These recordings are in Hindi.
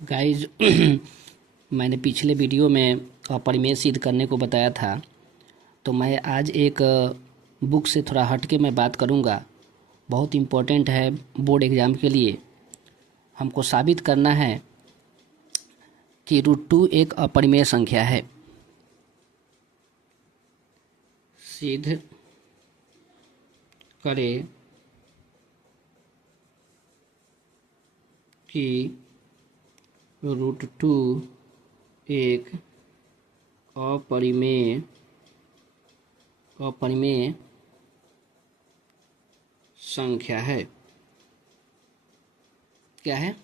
गाइज मैंने पिछले वीडियो में अपरिमेय सिद्ध करने को बताया था। तो मैं आज एक बुक से थोड़ा हट के मैं बात करूंगा। बहुत इम्पोर्टेंट है बोर्ड एग्ज़ाम के लिए। हमको साबित करना है कि √2 एक अपरिमेय संख्या है। सिद्ध करें कि √2 एक अपरिमेय संख्या है। क्या है?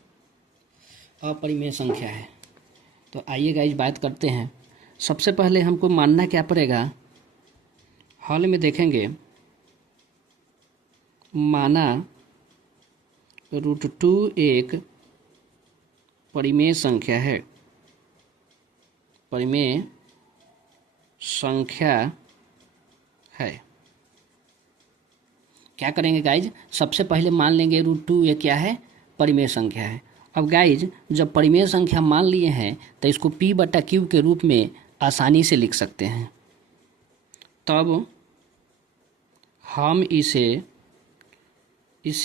अपरिमेय संख्या है। तो आइए गाइस बात करते हैं। सबसे पहले हमको मानना क्या पड़ेगा, हॉल में देखेंगे। माना √2 एक परिमेय संख्या है। परिमेय संख्या है। क्या करेंगे गाइज? सबसे पहले मान लेंगे √2 ये क्या है? परिमेय संख्या है। अब गाइज जब परिमेय संख्या मान लिए हैं तो इसको P/Q के रूप में आसानी से लिख सकते हैं। तब हम इसे P/Q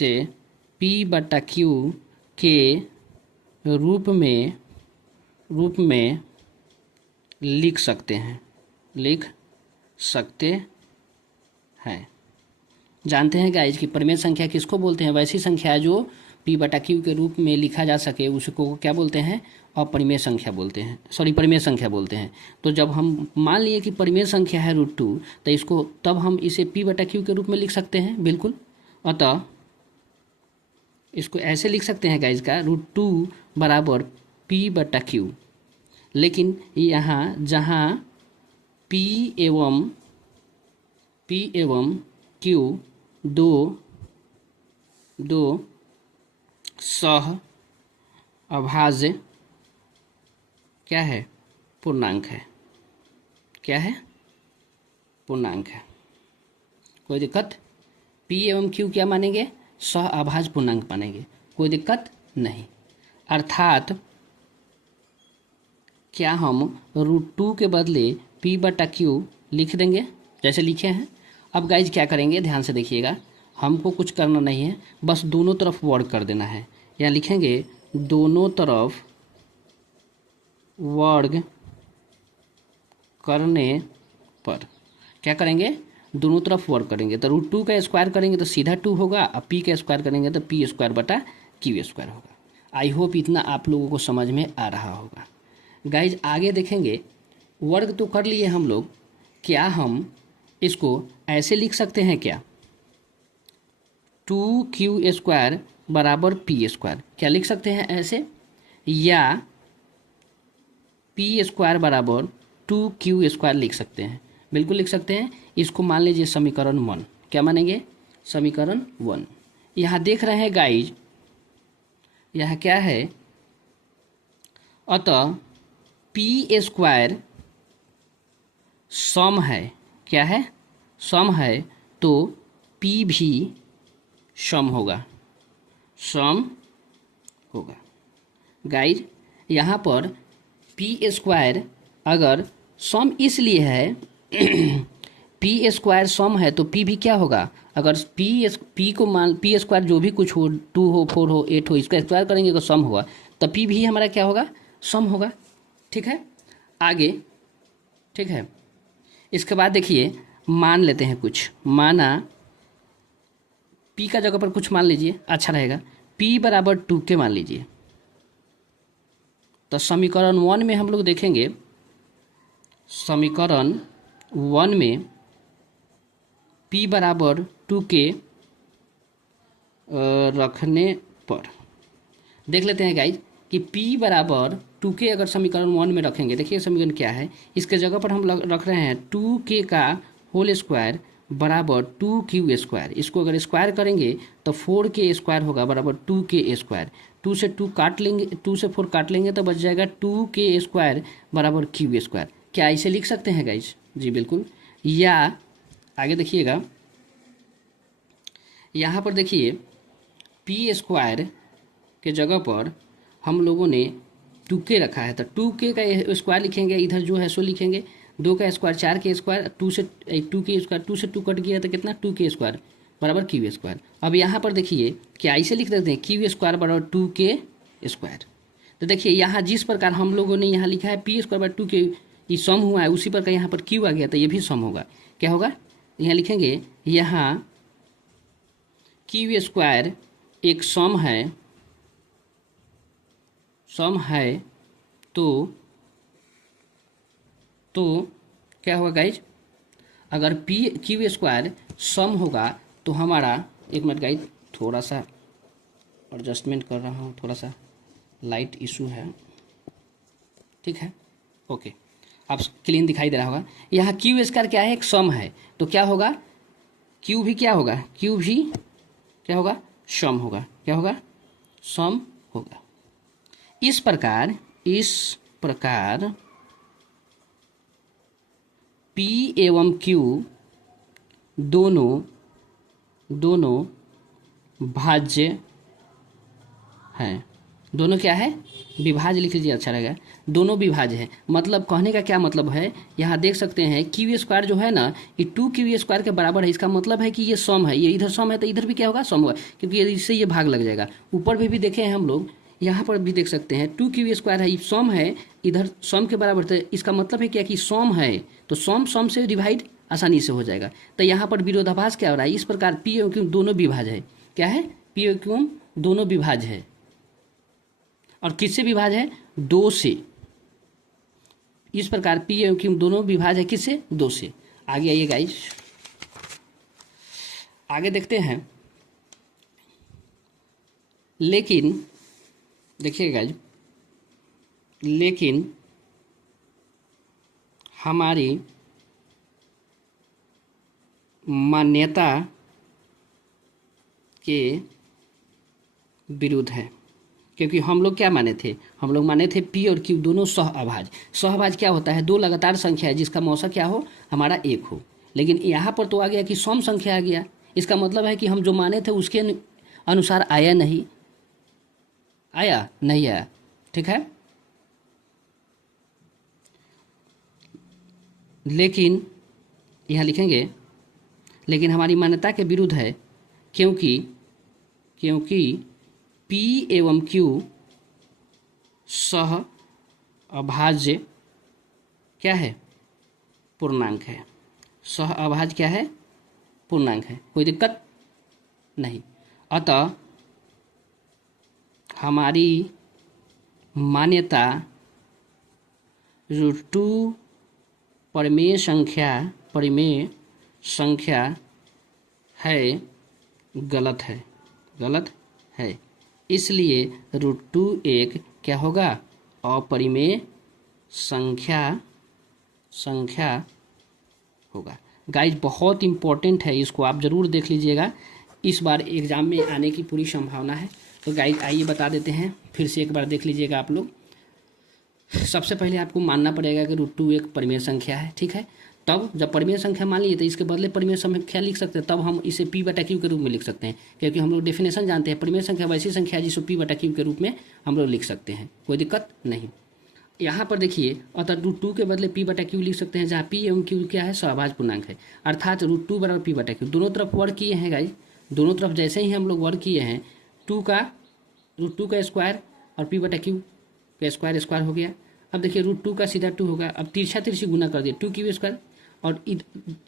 के रूप में लिख सकते हैं। जानते हैं गाइज कि परिमेय संख्या किसको बोलते हैं? वैसी संख्या जो P/Q के रूप में लिखा जा सके उसको क्या बोलते हैं? अपरिमेय संख्या बोलते हैं। परिमेय संख्या बोलते हैं। तो जब हम मान लिए कि परिमेय संख्या है √2 तो इसको तब हम इसे P/Q के रूप में लिख सकते हैं। बिल्कुल। अतः इसको ऐसे लिख सकते हैं गाइज का √2 बराबर P/Q। लेकिन यहाँ जहाँ P एवं Q दो सह अभाज्य क्या है? पूर्णांक है। क्या है? पूर्णांक है। कोई दिक्कत? P एवं Q क्या मानेंगे? सह अभाज्य पूर्णांक मानेंगे। कोई दिक्कत नहीं। अर्थात क्या हम √2 के बदले P/Q लिख देंगे जैसे लिखे हैं। अब गाइज क्या करेंगे, ध्यान से देखिएगा। हमको कुछ करना नहीं है, बस दोनों तरफ वर्ग कर देना है। यहाँ लिखेंगे दोनों तरफ वर्ग करने पर क्या करेंगे? दोनों तरफ वर्ग करेंगे तो √2 का स्क्वायर करेंगे तो सीधा 2 होगा, और P का स्क्वायर करेंगे तो P²/Q² होगा। आई होप इतना आप लोगों को समझ में आ रहा होगा। गाइज आगे देखेंगे। वर्ग तो कर लिए हम लोग। क्या हम इसको ऐसे लिख सकते हैं क्या? 2Q² बराबर P²। क्या लिख सकते हैं ऐसे? या P² बराबर 2Q² लिख सकते हैं। बिल्कुल लिख सकते हैं। इसको मान लीजिए समीकरण 1। क्या मानेंगे? समीकरण 1। यहाँ देख रहे हैं गाइज, यह क्या है? अतः P² सम है। क्या है? सम है। तो P भी सम होगा। गाइज यहाँ पर P² अगर सम इसलिए है P² सम है तो P भी क्या होगा? अगर P को मान P² जो भी कुछ हो, 2 हो, 4 हो, 8 हो, इसका स्क्वायर करेंगे तो सम होगा। तो P भी हमारा क्या होगा? सम होगा। ठीक है। आगे ठीक है। इसके बाद देखिए, मान लेते हैं कुछ। माना P का जगह पर कुछ मान लीजिए, अच्छा रहेगा। P बराबर 2K मान लीजिए। तो समीकरण 1 में हम लोग देखेंगे, समीकरण 1 में P बराबर 2K रखने पर देख लेते हैं गाइज कि P बराबर 2K अगर समीकरण 1 में रखेंगे, देखिए समीकरण क्या है। इसके जगह पर हम रख रहे हैं 2K का होल स्क्वायर बराबर 2Q²। इसको अगर स्क्वायर करेंगे तो 4K² होगा बराबर 2K²। 2 से 2 काट लेंगे, 2 से 4 काट लेंगे तो बच जाएगा 2K² बराबर Q²। क्या इसे लिख सकते हैं गाइज? जी बिल्कुल। या आगे देखिएगा, यहाँ पर देखिए P² के जगह पर हम लोगों ने 2k रखा है तो 2k का स्क्वायर लिखेंगे, इधर जो है सो लिखेंगे 2 का स्क्वायर 4k स्क्वायर, 2 से 2k स्क्वायर, 2 से 2 कट गया तो कितना 2k स्क्वायर बराबर क्यू स्क्वायर। अब यहाँ पर देखिए क्या ऐसे लिख देते हैं क्यू स्क्वायर बराबर 2k स्क्वायर। तो देखिए यहाँ जिस प्रकार हम लोगों ने यहाँ लिखा है पी स्क्वायर बाय 2k ये सम हुआ है, उसी प्रकार यहाँ पर क्यू आ गया तो ये भी सम होगा। क्या होगा यहाँ लिखेंगे, यहाँ क्यू स्क्वायर एक सम है तो क्या होगा गाइज, अगर पी क्यू स्क्वायर सम होगा तो हमारा, एक मिनट गाइज थोड़ा सा एडजस्टमेंट कर रहा हूँ, थोड़ा सा लाइट इशू है, ठीक है ओके, आप क्लीन दिखाई दे रहा होगा। यहाँ क्यू स्क्वायर क्या है, एक सम है, तो क्या होगा क्यू भी क्या होगा, क्यू भी क्या होगा सम होगा, क्या होगा सम होगा। इस प्रकार P एवं Q दोनों भाज्य हैं। दोनों क्या है, विभाज्य लिख लीजिए अच्छा रहेगा, दोनों विभाज्य है। मतलब कहने का क्या मतलब है, यहाँ देख सकते हैं क्यू स्क्वायर जो है ना ये 2q स्क्वायर के बराबर है, इसका मतलब है कि ये सम है, ये इधर सम है तो इधर भी क्या होगा सम होगा, क्योंकि इससे ये भाग लग जाएगा। ऊपर भी देखे हैं हम लोग, यहाँ पर भी देख सकते हैं 2q स्क्वायर है, सम है, इधर सम के बराबर, तो इसका मतलब है क्या कि सम है, तो सम से डिवाइड आसानी से हो जाएगा। तो यहाँ पर विरोधाभास क्या हो रहा है, इस प्रकार पी एवं क्यू दोनों विभाज्य है। क्या है, पी एवं क्यू दोनों विभाज्य है, और किससे विभाज्य है, 2 से। इस प्रकार पी एवं क्यू दोनों विभाज्य है किससे, 2 से। आगे आइए गाइस, आगे देखते हैं। लेकिन देखिए गाइस, लेकिन हमारी मान्यता के विरुद्ध है, क्योंकि हम लोग क्या माने थे, हम लोग माने थे पी और क्यू दोनों सहअभाज्य। सहअभाज्य क्या होता है, 2 लगातार संख्या है जिसका मौसा क्या हो, हमारा 1 हो। लेकिन यहाँ पर तो आ गया कि सम संख्या आ गया, इसका मतलब है कि हम जो माने थे उसके अनुसार आया नहीं आया, ठीक है। लेकिन यहाँ लिखेंगे, लेकिन हमारी मान्यता के विरुद्ध है, क्योंकि P एवं Q सहअभाज्य क्या है, पूर्णांक है। सहअभाज्य क्या है, पूर्णांक है, कोई दिक्कत नहीं। अतः हमारी मान्यता √2 परिमेय संख्या है, गलत है। इसलिए √2 एक क्या होगा, अपरिमेय संख्या होगा। गाइज बहुत इंपॉर्टेंट है, इसको आप ज़रूर देख लीजिएगा, इस बार एग्ज़ाम में आने की पूरी संभावना है। तो गाइज आइए बता देते हैं, फिर से एक बार देख लीजिएगा आप लोग। सबसे पहले आपको मानना पड़ेगा कि √2 एक परिमेय संख्या है, ठीक है। तब जब परिमेय संख्या मान लीजिए तो इसके बदले परिमेय संख्या लिख सकते हैं, तब हम इसे P/Q के रूप में लिख सकते हैं, क्योंकि हम लोग डेफिनेशन जानते हैं, परिमेय संख्या वैसी संख्या है जिसको P/Q के रूप में हम लोग लिख सकते हैं, कोई दिक्कत नहीं। यहाँ पर देखिए, अतः √2 के बदले P/Q लिख सकते हैं, जहाँ P एवं Q क्या है, सहअभाज्य पूर्णांक है, अर्थात √2 बराबर P/Q। दोनों तरफ वर्ग किए हैं गाइज, दोनों तरफ जैसे ही हम लोग वर्ग किए हैं, √2 का स्क्वायर और P/Q का स्क्वायर हो गया। अब देखिए √2 का सीधा 2 होगा, अब तिरछी गुना कर दिया 2q स्क्वायर, और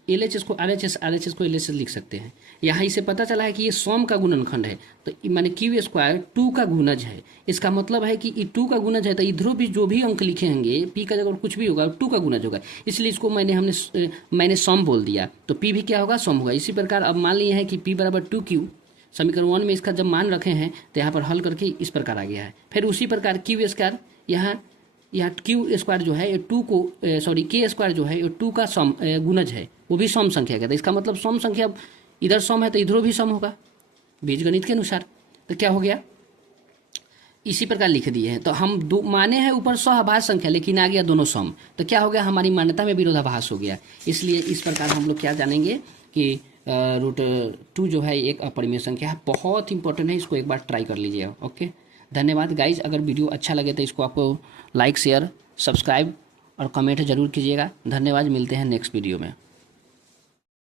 LHS को RHS को LHS लिख सकते हैं। यहाँ इसे पता चला है कि ये सम का गुणनखंड है, तो माने क्यू स्क्वायर 2 का गुणज है। इसका मतलब है कि 2 का गुणज है, तो इधरों भी जो भी अंक लिखेंगे P का जगह कुछ भी होगा 2 का गुणज होगा, इसलिए इसको मैंने सम बोल दिया, तो P भी क्या होगा, सम होगा। इसी प्रकार अब मान लिए हैं कि P बराबर 2q, समीकरण 1 में इसका जब मान रखे हैं तो यहाँ पर हल करके इस प्रकार आ गया है। फिर उसी प्रकार क्यू स्क्वायर, यहाँ क्यू स्क्वायर जो है ये के स्क्वायर जो है ये 2 का सम गुणज है, वो भी सम संख्या का, तो इसका मतलब सम संख्या इधर सम है तो इधरों भी सम होगा बीजगणित के अनुसार। तो क्या हो गया, इसी प्रकार लिख दिए हैं। तो हम दो माने हैं ऊपर सहअभाज्य संख्या, लेकिन आ गया दोनों सम, तो क्या हो गया, हमारी मान्यता में विरोधाभास हो गया। इसलिए इस प्रकार हम लोग क्या जानेंगे कि √2 जो है एक अपरिमेय संख्या है। बहुत इंपॉर्टेंट है, इसको एक बार ट्राई कर लीजिएगा। ओके धन्यवाद गाइज। अगर वीडियो अच्छा लगे तो इसको आपको लाइक शेयर सब्सक्राइब और कमेंट जरूर कीजिएगा। धन्यवाद, मिलते हैं नेक्स्ट वीडियो में।